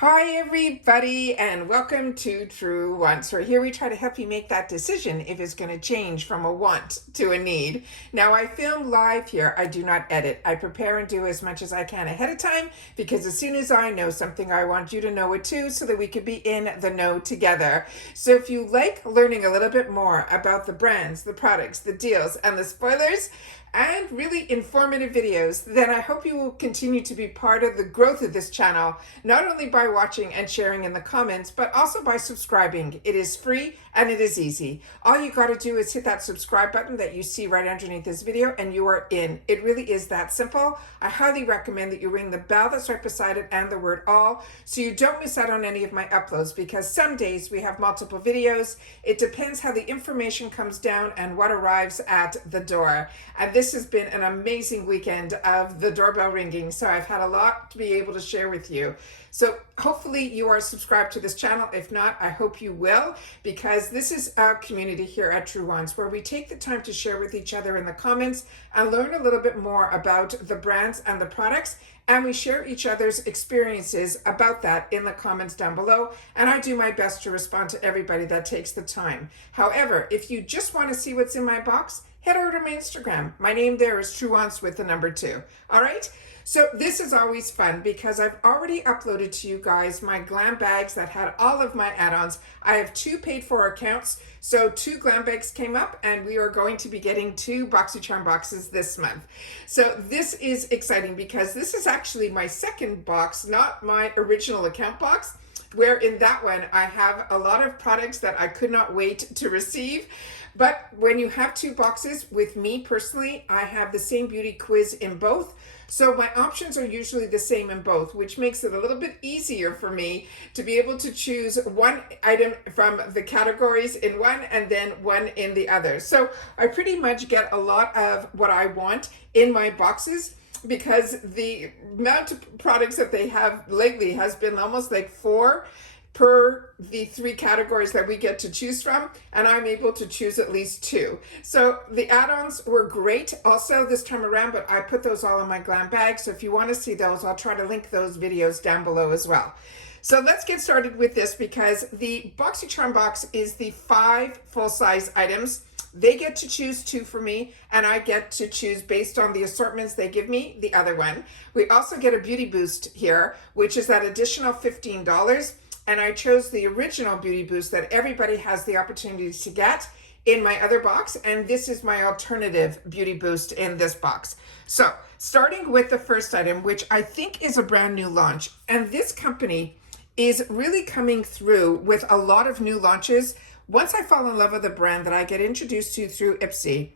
Hi everybody and welcome to Truewants, where here we try to help you make that decision if it's going to change from a want to a need. Now I film live here, I do not edit. I prepare and do as much as I can ahead of time because as soon as I know something I want you to know it too so that we could be in the know together. So if you like learning a little bit more about the brands, the products, the deals and the spoilers, and really informative videos, then I hope you will continue to be part of the growth of this channel, not only by watching and sharing in the comments, but also by subscribing. It is free and it is easy. All you got to do is hit that subscribe button that you see right underneath this video and you are in. It really is that simple. I highly recommend that you ring the bell that's right beside it and the word all so you don't miss out on any of my uploads, because some days we have multiple videos. It depends how the information comes down and what arrives at the door. And this has been an amazing weekend of the doorbell ringing, so I've had a lot to be able to share with you. So hopefully you are subscribed to this channel. If not, I hope you will, because this is our community here at Truewants, where we take the time to share with each other in the comments and learn a little bit more about the brands and the products, and we share each other's experiences about that in the comments down below, and I do my best to respond to everybody that takes the time. However, if you just want to see what's in my box, head over to my Instagram. My name there is Truewants with the number 2. All right? So this is always fun because I've already uploaded to you guys my glam bags that had all of my add-ons. I have 2 paid for accounts. So 2 glam bags came up and we are going to be getting 2 Boxycharm boxes this month. So this is exciting because this is actually my second box, not my original account box, where in that one I have a lot of products that I could not wait to receive. But when you have 2 boxes, with me personally, I have the same beauty quiz in both. So my options are usually the same in both, which makes it a little bit easier for me to be able to choose one item from the categories in one and then one in the other. So I pretty much get a lot of what I want in my boxes, because the amount of products that they have lately has been almost like 4 per the 3 categories that we get to choose from, and I'm able to choose at least 2. So the add-ons were great also this time around, but I put those all in my glam bag. So if you want to see those, I'll try to link those videos down below as well. So let's get started with this, because the Boxycharm box is the 5 full-size items. They get to choose 2 for me, and I get to choose based on the assortments they give me the other one. We also get a beauty boost here, which is that additional $15. And I chose the original beauty boost that everybody has the opportunity to get in my other box. And this is my alternative beauty boost in this box. So starting with the first item, which I think is a brand new launch. And this company is really coming through with a lot of new launches. Once I fall in love with a brand that I get introduced to through IPSY,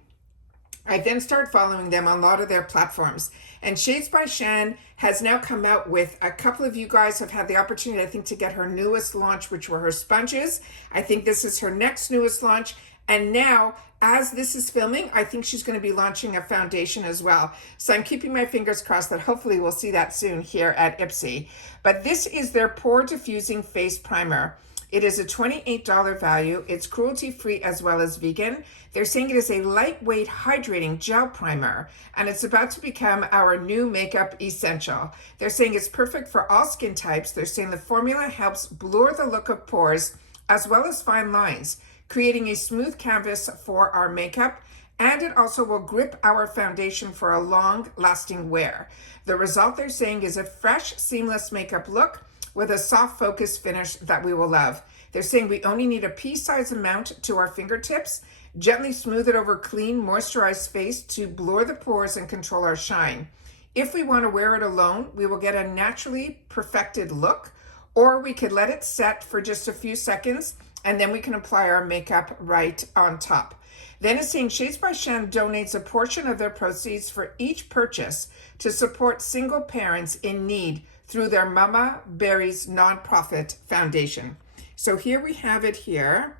I then start following them on a lot of their platforms. And Shades by Shan has now come out with, a couple of you guys have had the opportunity, I think, to get her newest launch, which were her sponges. I think this is her next newest launch. And now, as this is filming, I think she's going to be launching a foundation as well. So I'm keeping my fingers crossed that hopefully we'll see that soon here at IPSY. But this is their Pore Diffusing Face Primer. It is a $28 value. It's cruelty-free as well as vegan. They're saying it is a lightweight hydrating gel primer, and it's about to become our new makeup essential. They're saying it's perfect for all skin types. They're saying the formula helps blur the look of pores as well as fine lines, creating a smooth canvas for our makeup, and it also will grip our foundation for a long-lasting wear. The result, they're saying, is a fresh, seamless makeup look with a soft focus finish that we will love. They're saying we only need a pea-sized amount to our fingertips, gently smooth it over clean, moisturized face to blur the pores and control our shine. If we want to wear it alone, we will get a naturally perfected look, or we could let it set for just a few seconds, and then we can apply our makeup right on top. Then it's saying Shades by Shan donates a portion of their proceeds for each purchase to support single parents in need through their Mama Berries nonprofit foundation. So here we have it here.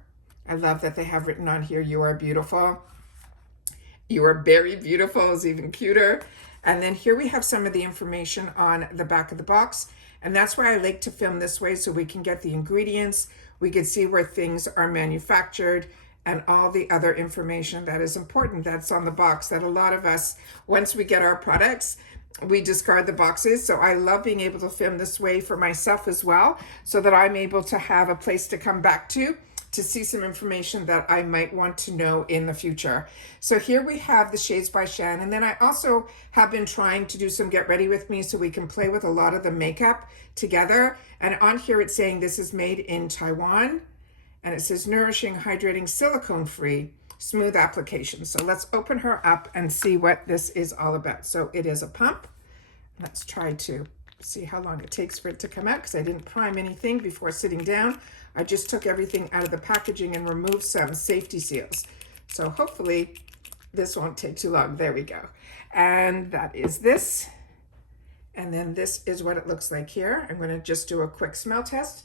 I love that they have written on here, "You are beautiful." "You are very beautiful" is even cuter. And then here we have some of the information on the back of the box. And that's why I like to film this way, so we can get the ingredients, we can see where things are manufactured, and all the other information that is important that's on the box that a lot of us, once we get our products, we discard the boxes. So I love being able to film this way for myself as well, so that I'm able to have a place to come back to see some information that I might want to know in the future. So here we have the shades by Shan. And then I also have been trying to do some get ready with me so we can play with a lot of the makeup together. And on here it's saying this is made in Taiwan. And it says nourishing, hydrating, silicone free, smooth application. So let's open her up and see what this is all about. So it is a pump. Let's try to see how long it takes for it to come out, because I didn't prime anything before sitting down. I just took everything out of the packaging and removed some safety seals. So hopefully this won't take too long. There we go. And that is this. And then this is what it looks like here. I'm going to just do a quick smell test.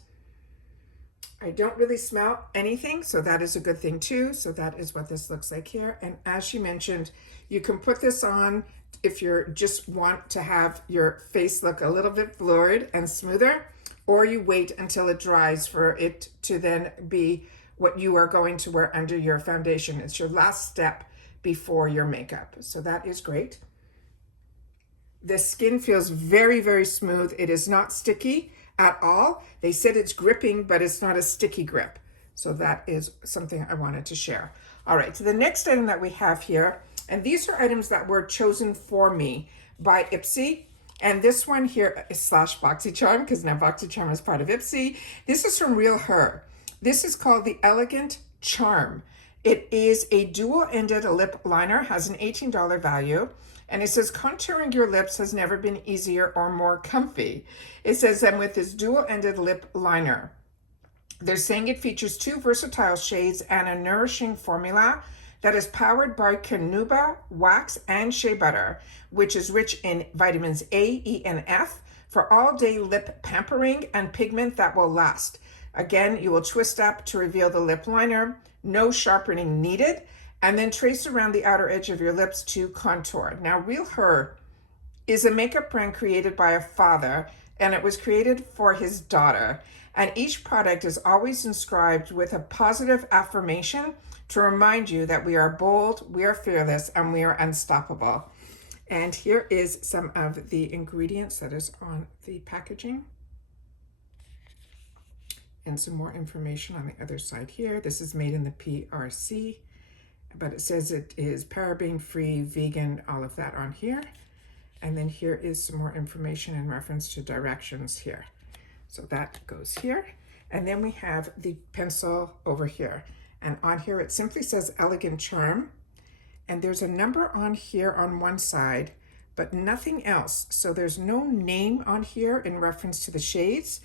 I don't really smell anything, so that is a good thing too. So that is what this looks like here. And as she mentioned, you can put this on if you just want to have your face look a little bit blurred and smoother, or you wait until it dries for it to then be what you are going to wear under your foundation. It's your last step before your makeup. So that is great. The skin feels very, very smooth. It is not sticky at all. They said it's gripping, but it's not a sticky grip. So that is something I wanted to share. All right, so the next item that we have here, and these are items that were chosen for me by IPSY. And this one here is slash Boxycharm, because now Boxycharm is part of IPSY. This is from Real Her. This is called the Elegant Charm. It is a dual-ended lip liner, has an $18 value. And it says, contouring your lips has never been easier or more comfy. It says, and with this dual-ended lip liner, they're saying it features 2 versatile shades and a nourishing formula that is powered by carnauba wax and shea butter, which is rich in vitamins A, E, and F for all-day lip pampering and pigment that will last. Again, you will twist up to reveal the lip liner, no sharpening needed, and then trace around the outer edge of your lips to contour. Now, Real Her is a makeup brand created by a father, and it was created for his daughter. And each product is always inscribed with a positive affirmation to remind you that we are bold, we are fearless, and we are unstoppable. And here is some of the ingredients that is on the packaging. And some more information on the other side here. This is made in the PRC, but it says it is paraben-free, vegan, all of that on here. And then here is some more information in reference to directions here. So that goes here. And then we have the pencil over here. And on here, it simply says Elegant Charm. And there's a number on here on one side, but nothing else. So there's no name on here in reference to the shades.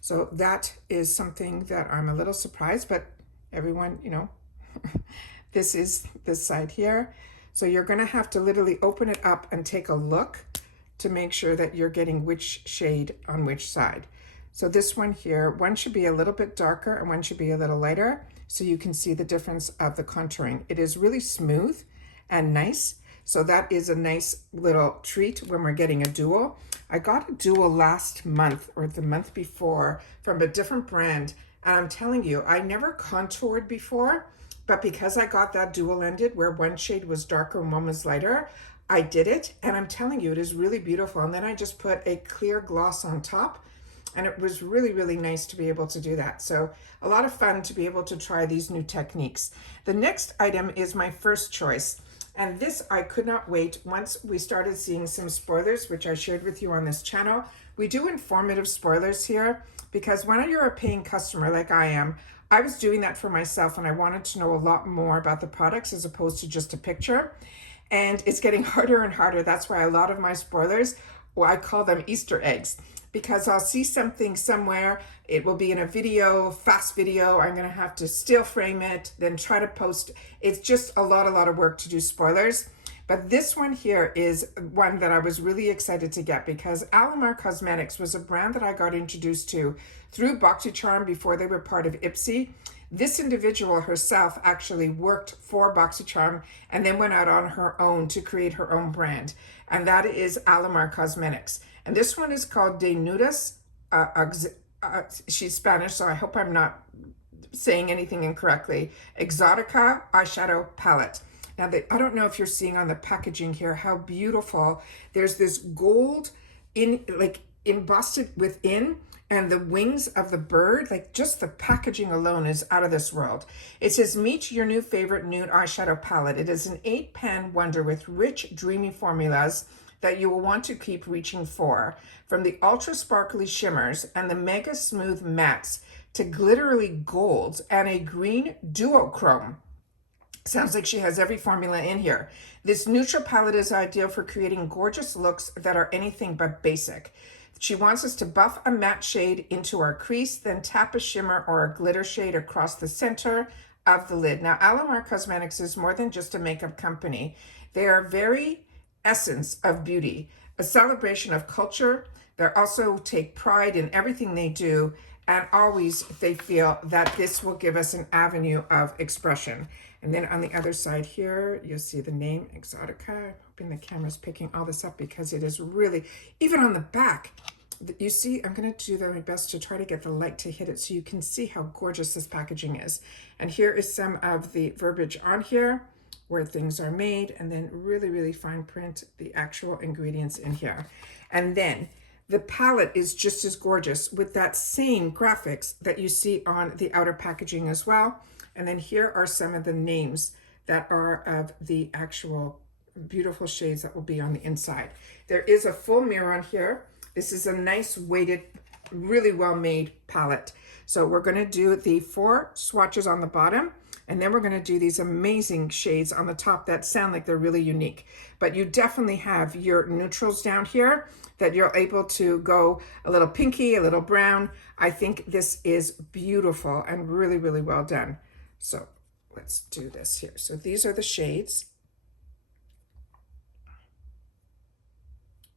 So that is something that I'm a little surprised, but everyone, you know, this is this side here. So you're going to have to literally open it up and take a look to make sure that you're getting which shade on which side. So this one here, one should be a little bit darker and one should be a little lighter, so you can see the difference of the contouring. It is really smooth and nice. So that is a nice little treat when we're getting a dual. I got a dual last month or the month before from a different brand. And I'm telling you, I never contoured before, but because I got that dual ended where one shade was darker and one was lighter, I did it. And I'm telling you, it is really beautiful. And then I just put a clear gloss on top. And it was really, really nice to be able to do that. So a lot of fun to be able to try these new techniques. The next item is my first choice. And this, I could not wait. Once we started seeing some spoilers, which I shared with you on this channel, we do informative spoilers here because when you're a paying customer like I am, I was doing that for myself and I wanted to know a lot more about the products as opposed to just a picture. And it's getting harder and harder. That's why a lot of my spoilers, well, I call them Easter eggs, because I'll see something somewhere, it will be in a video, fast video, I'm gonna have to still frame it, then try to post. It's just a lot of work to do spoilers. But this one here is one that I was really excited to get because Alamar Cosmetics was a brand that I got introduced to through Boxycharm before they were part of IPSY. This individual herself actually worked for Boxycharm and then went out on her own to create her own brand. And that is Alamar Cosmetics. And this one is called De Nudas. She's Spanish, so I hope I'm not saying anything incorrectly. Exotica eyeshadow palette. Now, I don't know if you're seeing on the packaging here how beautiful. There's this gold in like embossed within, and the wings of the bird, like just the packaging alone is out of this world. It says, meet your new favorite nude eyeshadow palette. It is an 8-pan wonder with rich, dreamy formulas that you will want to keep reaching for. From the ultra sparkly shimmers and the mega smooth mattes to glittery golds and a green duochrome. Sounds like she has every formula in here. This neutral palette is ideal for creating gorgeous looks that are anything but basic. She wants us to buff a matte shade into our crease, then tap a shimmer or a glitter shade across the center of the lid. Now, Alamar Cosmetics is more than just a makeup company. They are very essence of beauty, a celebration of culture. They also take pride in everything they do, and always they feel that this will give us an avenue of expression. And then on the other side here, you'll see the name Exotica. I'm hoping the camera's picking all this up because it is really, even on the back, you see, I'm going to do my best to try to get the light to hit it so you can see how gorgeous this packaging is. And here is some of the verbiage on here where things are made, and then really, really fine print the actual ingredients in here. And then the palette is just as gorgeous with that same graphics that you see on the outer packaging as well. And then here are some of the names that are of the actual beautiful shades that will be on the inside. There is a full mirror on here. This is a nice weighted, really well made palette. So we're going to do the 4 swatches on the bottom, and then we're going to do these amazing shades on the top that sound like they're really unique. But you definitely have your neutrals down here that you're able to go a little pinky, a little brown. I think this is beautiful and really, really well done. So let's do this here. So these are the shades.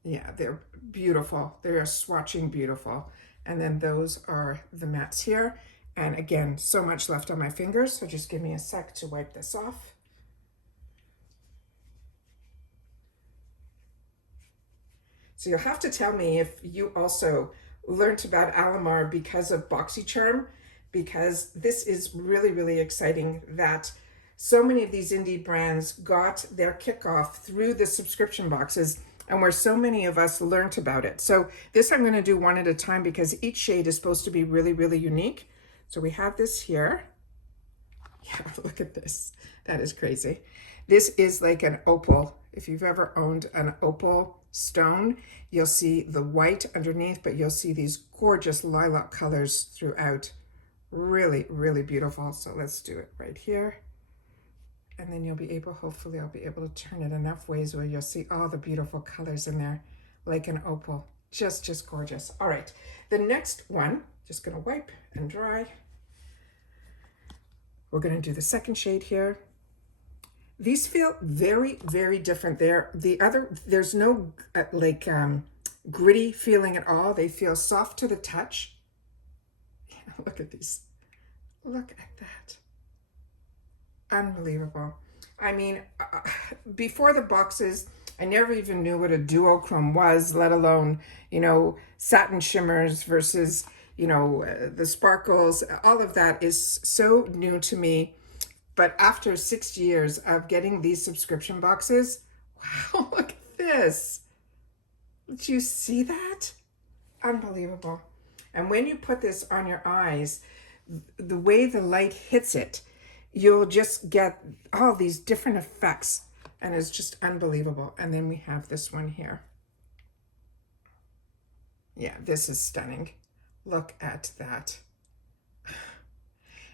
Yeah, they're beautiful. They are swatching beautiful. And then those are the mattes here. And again, so much left on my fingers. So just give me a sec to wipe this off. So you'll have to tell me if you also learned about Alamar because of Boxycharm, because this is really, really exciting that so many of these indie brands got their kickoff through the subscription boxes, and where so many of us learned about it. So this I'm going to do one at a time because each shade is supposed to be really, really unique. So we have this here. Yeah, look at this. That is crazy. This is like an opal. If you've ever owned an opal stone, you'll see the white underneath, but you'll see these gorgeous lilac colors throughout. Really, really beautiful. So let's do it right here. And then you'll be able, hopefully I'll be able to turn it enough ways where you'll see all the beautiful colors in there, like an opal. Just gorgeous. All right, the next one, just gonna wipe and dry. We're gonna do the second shade here. These feel very, very different. There's no gritty feeling at all. They feel soft to the touch. Yeah, look at these. Look at that. Unbelievable. I mean, before the boxes, I never even knew what a duochrome was, let alone, satin shimmers versus, the sparkles. All of that is so new to me. But after 6 years of getting these subscription boxes, wow, look at this. Did you see that? Unbelievable. And when you put this on your eyes, the way the light hits it, you'll just get all these different effects, and it's just unbelievable. And then we have this one here. Yeah, this is stunning. Look at that.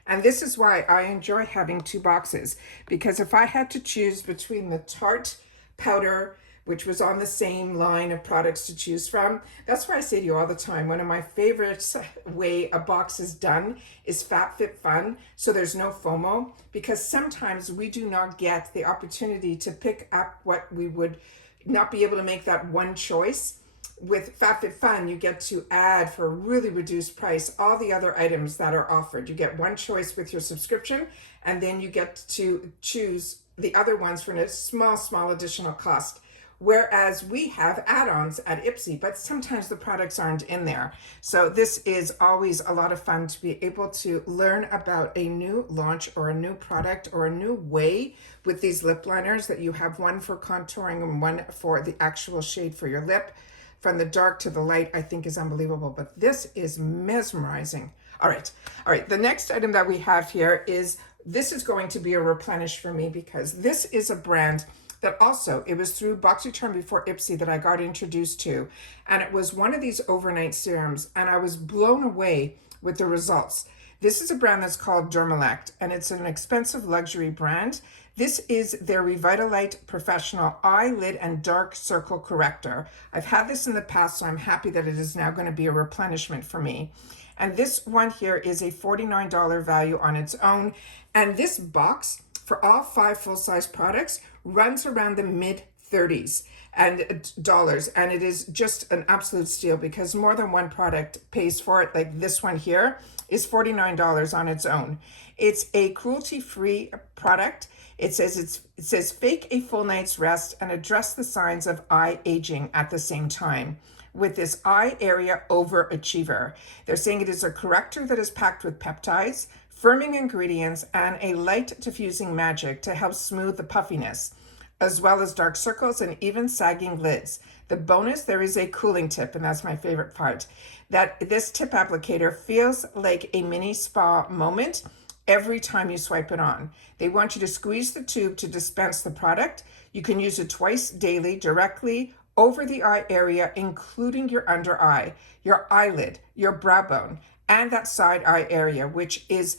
And this is why I enjoy having 2 boxes, because if I had to choose between the Tarte powder, which was on the same line of products to choose from, that's why I say to you all the time, one of my favorite way a box is done is FabFitFun, so there's no FOMO, because sometimes we do not get the opportunity to pick up what we would not be able to make that one choice. With FabFitFun, you get to add for a really reduced price all the other items that are offered. You get one choice with your subscription, and then you get to choose the other ones for a small additional cost. Whereas we have add-ons at IPSY, but sometimes the products aren't in there. So this is always a lot of fun to be able to learn about a new launch or a new product or a new way with these lip liners, that you have one for contouring and one for the actual shade for your lip. From the dark to the light, I think is unbelievable, but this is mesmerizing. All right, the next item that we have here is, this is going to be a replenish for me, because this is a brand that also, it was through Boxycharm before IPSY that I got introduced to, and it was one of these overnight serums, and I was blown away with the results. This is a brand that's called Dermelect, and it's an expensive luxury brand. This is their Revitalite Professional Eyelid and Dark Circle Corrector. I've had this in the past, so I'm happy that it is now going to be a replenishment for me. And this one here is a $49 value on its own. And this box, for all 5 full-size products, runs around the mid-30s and dollars, and it is just an absolute steal, because more than one product pays for it. Like this one here is $49 on its own. It's a cruelty-free product. It says fake a full night's rest and address the signs of eye aging at the same time with this eye area overachiever. They're saying it is a corrector that is packed with peptides, firming ingredients, and a light diffusing magic to help smooth the puffiness, as well as dark circles and even sagging lids. The bonus, there is a cooling tip, and that's my favorite part, that this tip applicator feels like a mini spa moment every time you swipe it on. They want you to squeeze the tube to dispense the product. You can use it twice daily directly over the eye area, including your under eye, your eyelid, your brow bone, and that side eye area, which is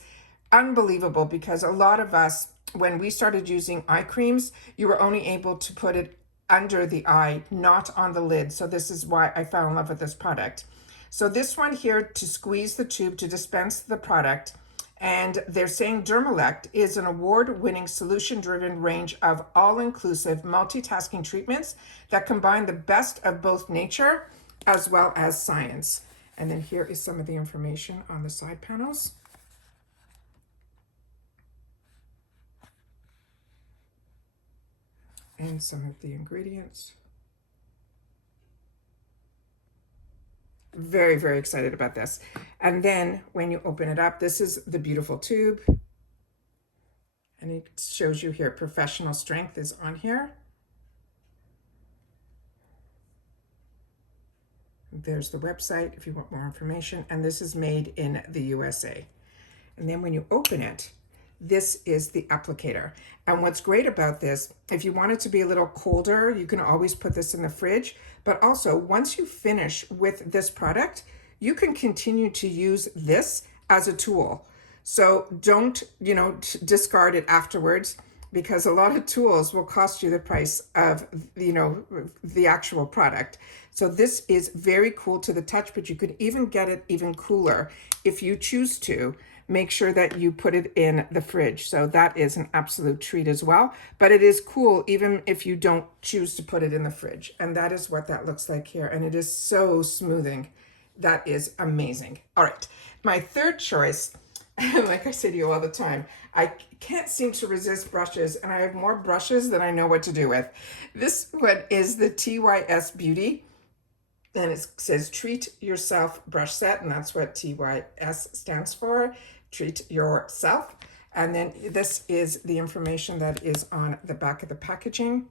unbelievable, because a lot of us, when we started using eye creams, you were only able to put it under the eye, not on the lid. So this is why I fell in love with this product. So this one here, to squeeze the tube to dispense the product, and they're saying Dermelect is an award-winning solution-driven range of all-inclusive multitasking treatments that combine the best of both nature as well as science. And then here is some of the information on the side panels. And some of the ingredients. Very, very excited about this. And then when you open it up, this is the beautiful tube. And it shows you here, professional strength is on here. There's the website if you want more information. And this is made in the USA. And then when you open it, this is the applicator. And what's great about this, if you want it to be a little colder, you can always put this in the fridge. But also, once you finish with this product, you can continue to use this as a tool. So don't, discard it afterwards, because a lot of tools will cost you the price of, the actual product. So this is very cool to the touch, but you could even get it even cooler if you choose to. Make sure that you put it in the fridge. So that is an absolute treat as well. But it is cool even if you don't choose to put it in the fridge. And that is what that looks like here. And it is so smoothing. That is amazing. All right, my third choice, like I say to you all the time, I can't seem to resist brushes, and I have more brushes than I know what to do with. This one is the TYS Beauty. And it says Treat Yourself Brush Set, and that's what TYS stands for, Treat Yourself. And then this is the information that is on the back of the packaging.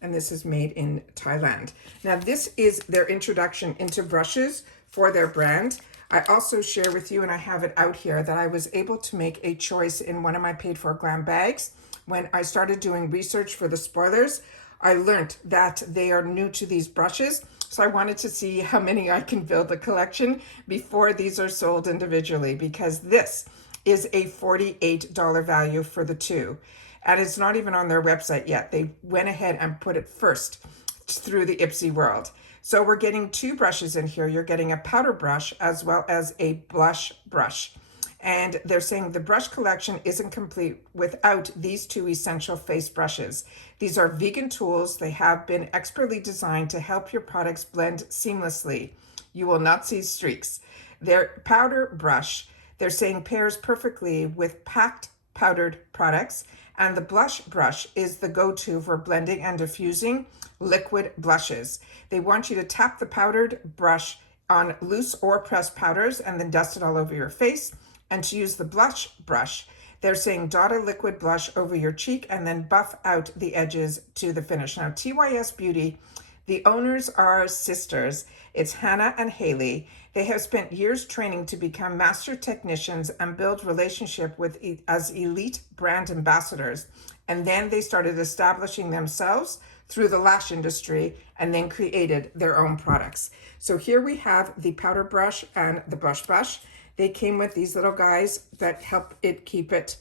And this is made in Thailand. Now this is their introduction into brushes for their brand. I also share with you, and I have it out here, that I was able to make a choice in one of my paid for glam bags. When I started doing research for the spoilers, I learned that they are new to these brushes. So I wanted to see how many I can build a collection before these are sold individually, because this is a $48 value for the two. And it's not even on their website yet. They went ahead and put it first through the IPSY world. So we're getting 2 brushes in here. You're getting a powder brush as well as a blush brush. And they're saying the brush collection isn't complete without these 2 essential face brushes. These are vegan tools. They have been expertly designed to help your products blend seamlessly. You will not see streaks. Their powder brush, they're saying, pairs perfectly with packed powdered products And the blush brush is the go-to for blending and diffusing liquid blushes. They want you to tap the powdered brush on loose or pressed powders and then dust it all over your face. And to use the blush brush, they're saying dot a liquid blush over your cheek and then buff out the edges to the finish. Now, TYS Beauty, the owners are sisters. It's Hannah and Haley. They have spent years training to become master technicians and build relationship with as elite brand ambassadors. And then they started establishing themselves through the lash industry and then created their own products. So here we have the powder brush and the blush brush. They came with these little guys that help it keep it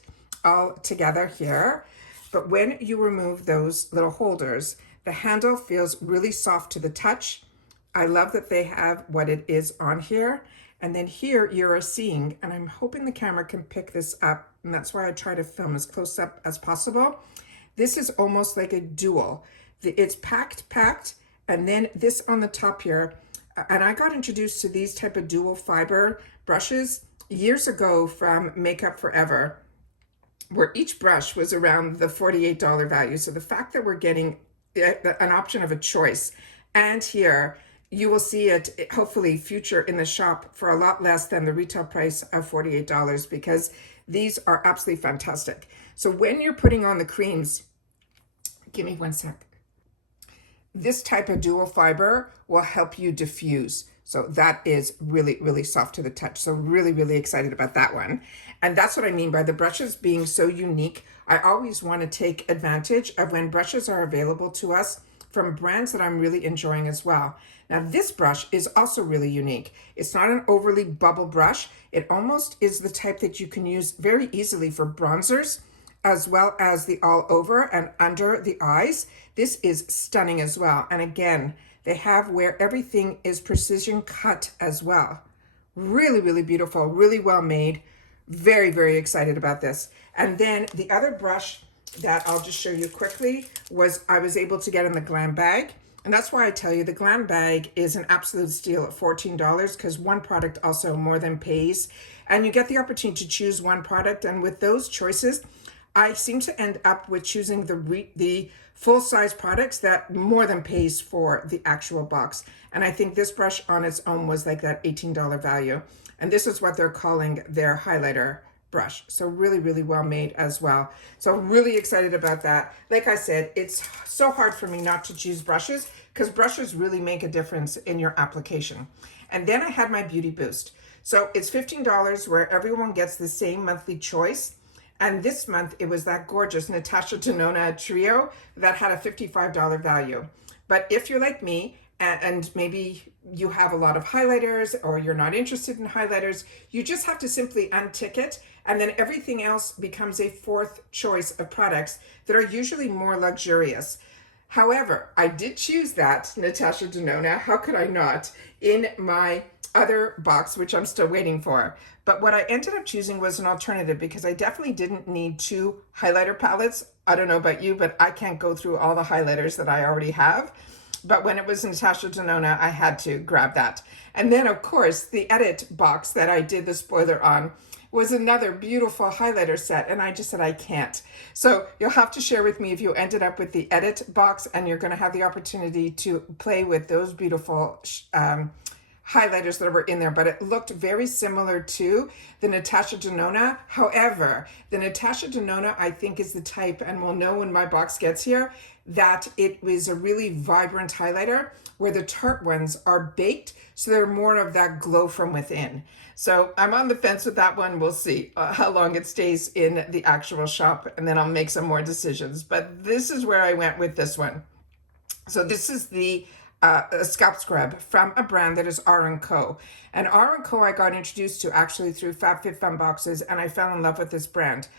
all together here. But when you remove those little holders, the handle feels really soft to the touch. I love that they have what it is on here. And then here you're seeing, and I'm hoping the camera can pick this up, and that's why I try to film as close up as possible. This is almost like a dual. It's packed, and then this on the top here. And I got introduced to these type of dual fiber brushes years ago from Makeup Forever, where each brush was around the $48 value. So the fact that we're getting an option of a choice, and here you will see it hopefully future in the shop for a lot less than the retail price of $48, because these are absolutely fantastic. So when you're putting on the creams, give me one sec. This type of dual fiber will help you diffuse. So that is really, really soft to the touch. So really excited about that one. And that's what I mean by the brushes being so unique. I always want to take advantage of when brushes are available to us from brands that I'm really enjoying as well. Now this brush is also really unique. It's not an overly bubble brush. It almost is the type that you can use very easily for bronzers, as well as the all over and under the eyes. This is stunning as well. And again, they have where everything is precision cut as well. Really beautiful, really well made. Very excited about this. And then the other brush that I'll just show you quickly was I was able to get in the Glam bag. And that's why I tell you the Glam bag is an absolute steal at $14, because one product also more than pays. And you get the opportunity to choose one product. And with those choices, I seem to end up with choosing the full-size products that more than pays for the actual box. And I think this brush on its own was like that $18 value. And this is what they're calling their highlighter brush. So really well made as well. So really excited about that. Like I said, it's so hard for me not to choose brushes, because brushes really make a difference in your application. And then I had my Beauty Boost. So it's $15 where everyone gets the same monthly choice. And this month, it was that gorgeous Natasha Denona trio that had a $55 value. But if you're like me, and maybe you have a lot of highlighters or you're not interested in highlighters, you just have to simply untick it, and then everything else becomes a fourth choice of products that are usually more luxurious. However, I did choose that Natasha Denona, how could I not, in my other box, which I'm still waiting for. But what I ended up choosing was an alternative, because I definitely didn't need two highlighter palettes. I don't know about you, but I can't go through all the highlighters that I already have. But when it was Natasha Denona, I had to grab that. And then, of course, the edit box that I did the spoiler on was another beautiful highlighter set, and I just said I can't. So you'll have to share with me if you ended up with the edit box, and you're going to have the opportunity to play with those beautiful highlighters that were in there, but it looked very similar to the Natasha Denona. However, the Natasha Denona, I think, is the type, and we'll know when my box gets here, that it was a really vibrant highlighter, where the Tarte ones are baked, so they're more of that glow from within. So I'm on the fence with that one. We'll see how long it stays in the actual shop, and then I'll make some more decisions. But this is where I went with this one. So this is the a scalp scrub from a brand that is R+Co. And R+Co I got introduced to actually through FabFitFun boxes, and I fell in love with this brand.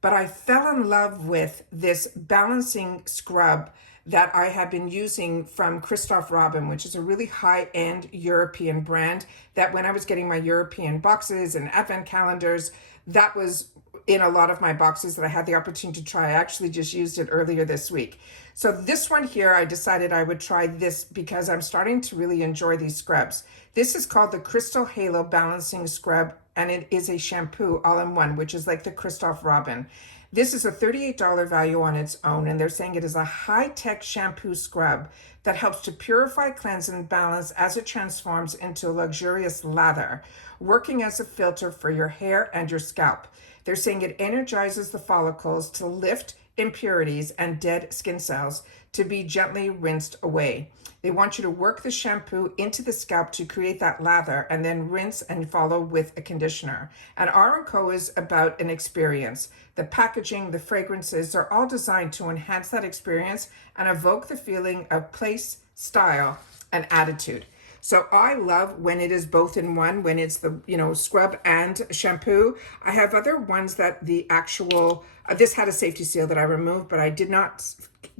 But I fell in love with this balancing scrub that I had been using from Christophe Robin, which is a really high-end European brand, that when I was getting my European boxes and advent calendars, that was in a lot of my boxes that I had the opportunity to try. I actually just used it earlier this week. So this one here, I decided I would try this because I'm starting to really enjoy these scrubs. This is called the Crystal Halo Balancing Scrub, and it is a shampoo all-in-one, which is like the Christophe Robin. This is a $38 value on its own, and they're saying it is a high-tech shampoo scrub that helps to purify, cleanse, and balance as it transforms into a luxurious lather, working as a filter for your hair and your scalp. They're saying it energizes the follicles to lift impurities and dead skin cells to be gently rinsed away. They want you to work the shampoo into the scalp to create that lather and then rinse and follow with a conditioner. And R+Co is about an experience. The packaging, the fragrances are all designed to enhance that experience and evoke the feeling of place, style, and attitude. So I love when it is both in one, when it's the, scrub and shampoo. I have other ones that the actual, this had a safety seal that I removed, but I did not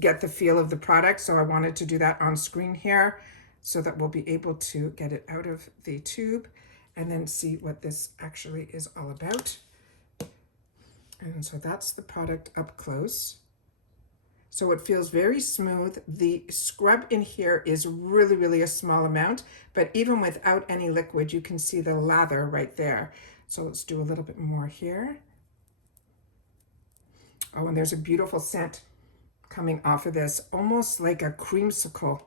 get the feel of the product. So I wanted to do that on screen here so that we'll be able to get it out of the tube and then see what this actually is all about. And so that's the product up close. So it feels very smooth. The scrub in here is really, really a small amount, but even without any liquid, you can see the lather right there. So let's do a little bit more here. Oh, and there's a beautiful scent coming off of this, almost like a creamsicle.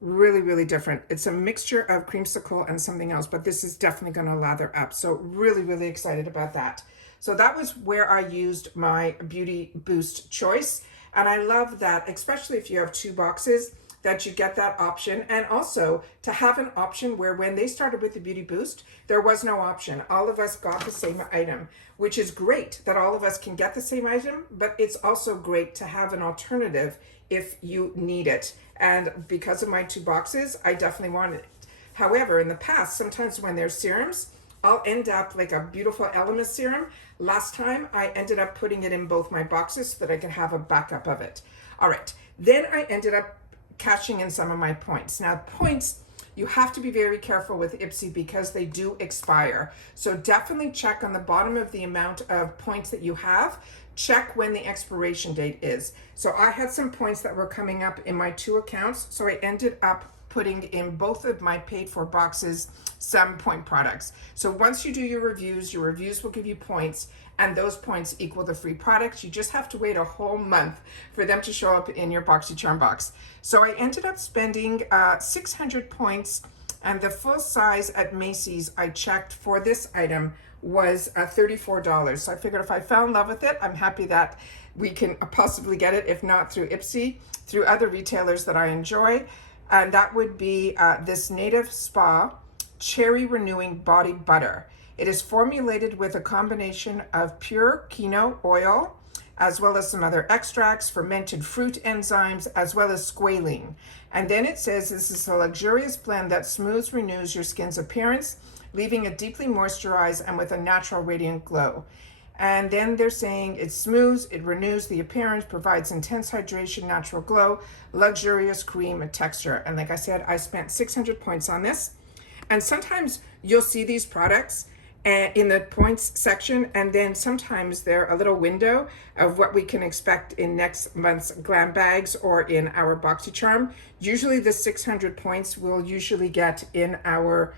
Really, really different. It's a mixture of creamsicle and something else, but this is definitely going to lather up. So really, really excited about that. So that was where I used my Beauty Boost choice. And I love that, especially if you have two boxes, that you get that option. And also to have an option where when they started with the Beauty Boost, there was no option. All of us got the same item, which is great that all of us can get the same item, but it's also great to have an alternative if you need it. And because of my two boxes, I definitely wanted it. However, in the past, sometimes when there's serums, I'll end up like a beautiful Element serum. Last time I ended up putting it in both my boxes so that I could have a backup of it. All right, then I ended up cashing in some of my points. Now points, you have to be very careful with IPSY because they do expire. So definitely check on the bottom of the amount of points that you have. Check when the expiration date is. So I had some points that were coming up in my two accounts. So I ended up putting in both of my paid for boxes some point products. So once you do your reviews will give you points, and those points equal the free products. You just have to wait a whole month for them to show up in your Boxycharm box. So I ended up spending 600 points, and the full size at Macy's I checked for this item was $34. So I figured if I fell in love with it, I'm happy that we can possibly get it, if not through IPSY, through other retailers that I enjoy. And that would be this Native Spa Cherry Renewing Body Butter. It is formulated with a combination of pure quinoa oil, as well as some other extracts, fermented fruit enzymes, as well as squalene. And then it says this is a luxurious blend that smooths, renews your skin's appearance, leaving it deeply moisturized and with a natural radiant glow. And then they're saying it smooths, it renews the appearance, provides intense hydration, natural glow, luxurious cream texture. And like I said, I spent 600 points on this. And sometimes you'll see these products in the points section, and then sometimes they're a little window of what we can expect in next month's glam bags or in our Boxycharm. Usually the 600 points we'll usually get in our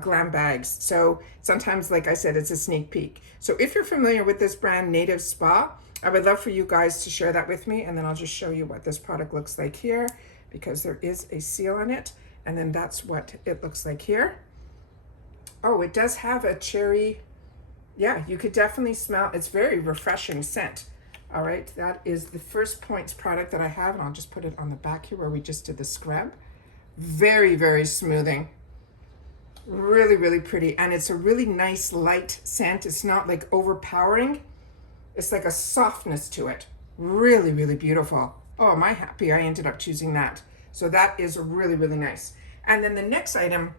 glam bags. So sometimes, like I said, it's a sneak peek. So if you're familiar with this brand, Native Spa, I would love for you guys to share that with me, and then I'll just show you what this product looks like here, because there is a seal on it, and then that's what it looks like here. Oh, it does have a cherry. Yeah, you could definitely smell. It's very refreshing scent. All right, that is the first points product that I have, and I'll just put it on the back here where we just did the scrub. Very, very smoothing. Really, really pretty. And it's a really nice light scent. It's not like overpowering. It's like a softness to it. Really, really beautiful. Oh, am I happy I ended up choosing that. So that is really, really nice. And then the next item,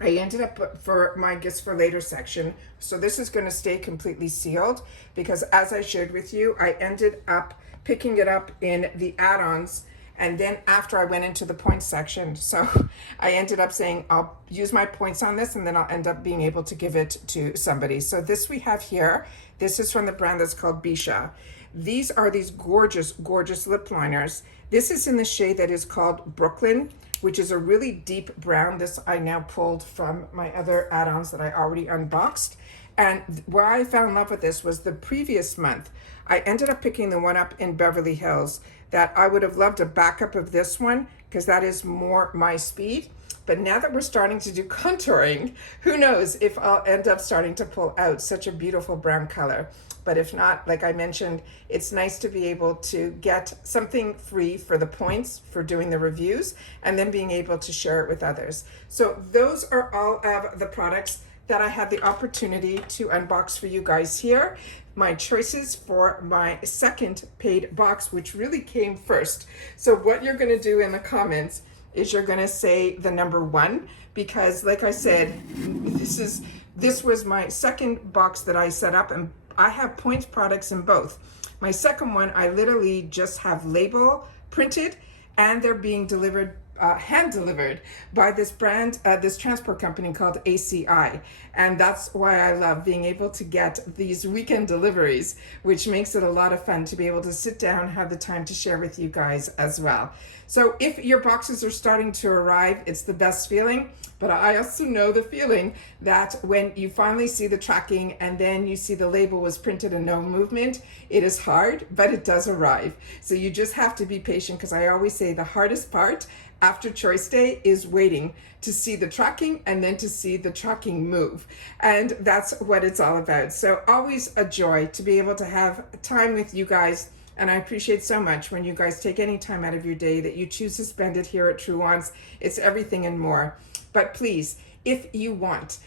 I ended up for my gifts for later section. So this is going to stay completely sealed because, as I shared with you, I ended up picking it up in the add-ons, and then after I went into the points section. So I ended up saying I'll use my points on this, and then I'll end up being able to give it to somebody. So this we have here, this is from the brand that's called Bisha. These are these gorgeous, gorgeous lip liners. This is in the shade that is called Brooklyn, which is a really deep brown. This I now pulled from my other add-ons that I already unboxed. And where I fell in love with this was the previous month. I ended up picking the one up in Beverly Hills that I would have loved a backup of this one because that is more my speed. But now that we're starting to do contouring, who knows if I'll end up starting to pull out such a beautiful brown color. But if not, like I mentioned, it's nice to be able to get something free for the points for doing the reviews and then being able to share it with others. So those are all of the products that I had the opportunity to unbox for you guys here. My choices for my second paid box, which really came first. So what you're gonna do in the comments is you're gonna say the number 1, because like I said, this was my second box that I set up, and I have points products in both. My second one, I literally just have label printed, and they're being delivered, hand delivered by this brand, this transport company called ACI. And that's why I love being able to get these weekend deliveries, which makes it a lot of fun to be able to sit down, have the time to share with you guys as well. So if your boxes are starting to arrive, it's the best feeling. But I also know the feeling that when you finally see the tracking and then you see the label was printed and no movement, it is hard, but it does arrive. So you just have to be patient, because I always say the hardest part after choice day is waiting to see the tracking and then to see the tracking move. And that's what it's all about. So always a joy to be able to have time with you guys. And I appreciate so much when you guys take any time out of your day that you choose to spend it here at Truewants. It's everything and more. But please, if you want,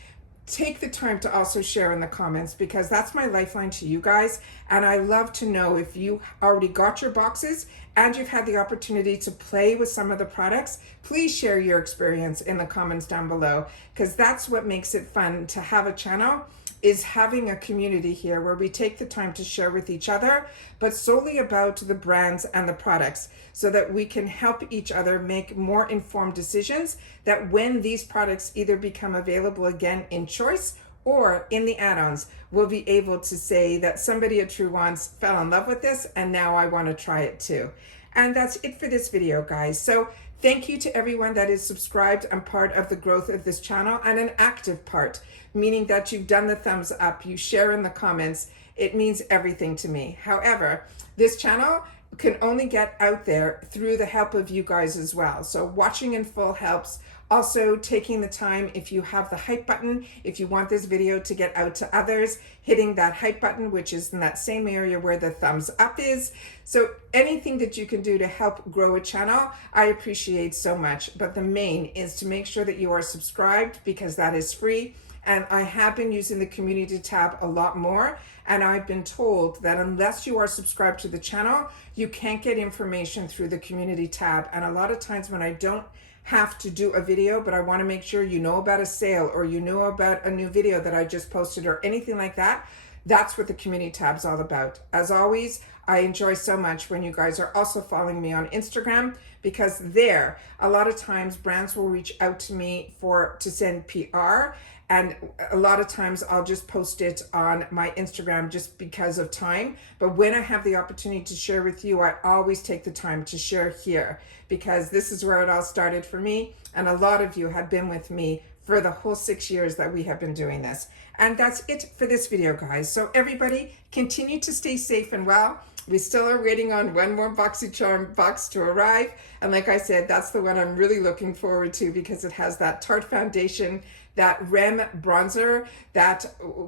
take the time to also share in the comments, because that's my lifeline to you guys. And I love to know if you already got your boxes and you've had the opportunity to play with some of the products. Please share your experience in the comments down below, because that's what makes it fun to have a channel, is having a community here where we take the time to share with each other, but solely about the brands and the products, so that we can help each other make more informed decisions, that when these products either become available again in choice or in the add-ons, we'll be able to say that somebody at Truewants fell in love with this and now I want to try it too. And that's it for this video, guys. So thank you to everyone that is subscribed and part of the growth of this channel, and an active part, meaning that you've done the thumbs up, you share in the comments. It means everything to me. However, this channel can only get out there through the help of you guys as well. So watching in full helps. Also taking the time, if you have the hype button, if you want this video to get out to others, hitting that hype button, which is in that same area where the thumbs up is. So anything that you can do to help grow a channel, I appreciate so much. But the main is to make sure that you are subscribed, because that is free. And I have been using the community tab a lot more, and I've been told that unless you are subscribed to the channel, you can't get information through the community tab. And a lot of times when I don't have to do a video, but I want to make sure you know about a sale, or you know about a new video that I just posted, or anything like that, that's what the community tab's all about. As always, I enjoy so much when you guys are also following me on Instagram, because there, a lot of times brands will reach out to me to send PR, and a lot of times I'll just post it on my Instagram just because of time. But when I have the opportunity to share with you, I always take the time to share here, because this is where it all started for me. And a lot of you have been with me for the whole 6 years that we have been doing this. And that's it for this video, guys. So everybody, continue to stay safe and well. We still are waiting on one more Boxycharm box to arrive. And like I said, that's the one I'm really looking forward to, because it has that Tarte foundation, that REM bronzer that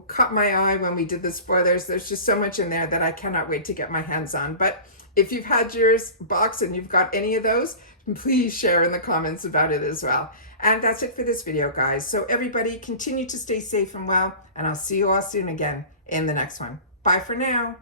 caught my eye when we did the spoilers. There's just so much in there that I cannot wait to get my hands on. But if you've had yours box and you've got any of those, please share in the comments about it as well. And that's it for this video, guys. So everybody, continue to stay safe and well, and I'll see you all soon again in the next one. Bye for now.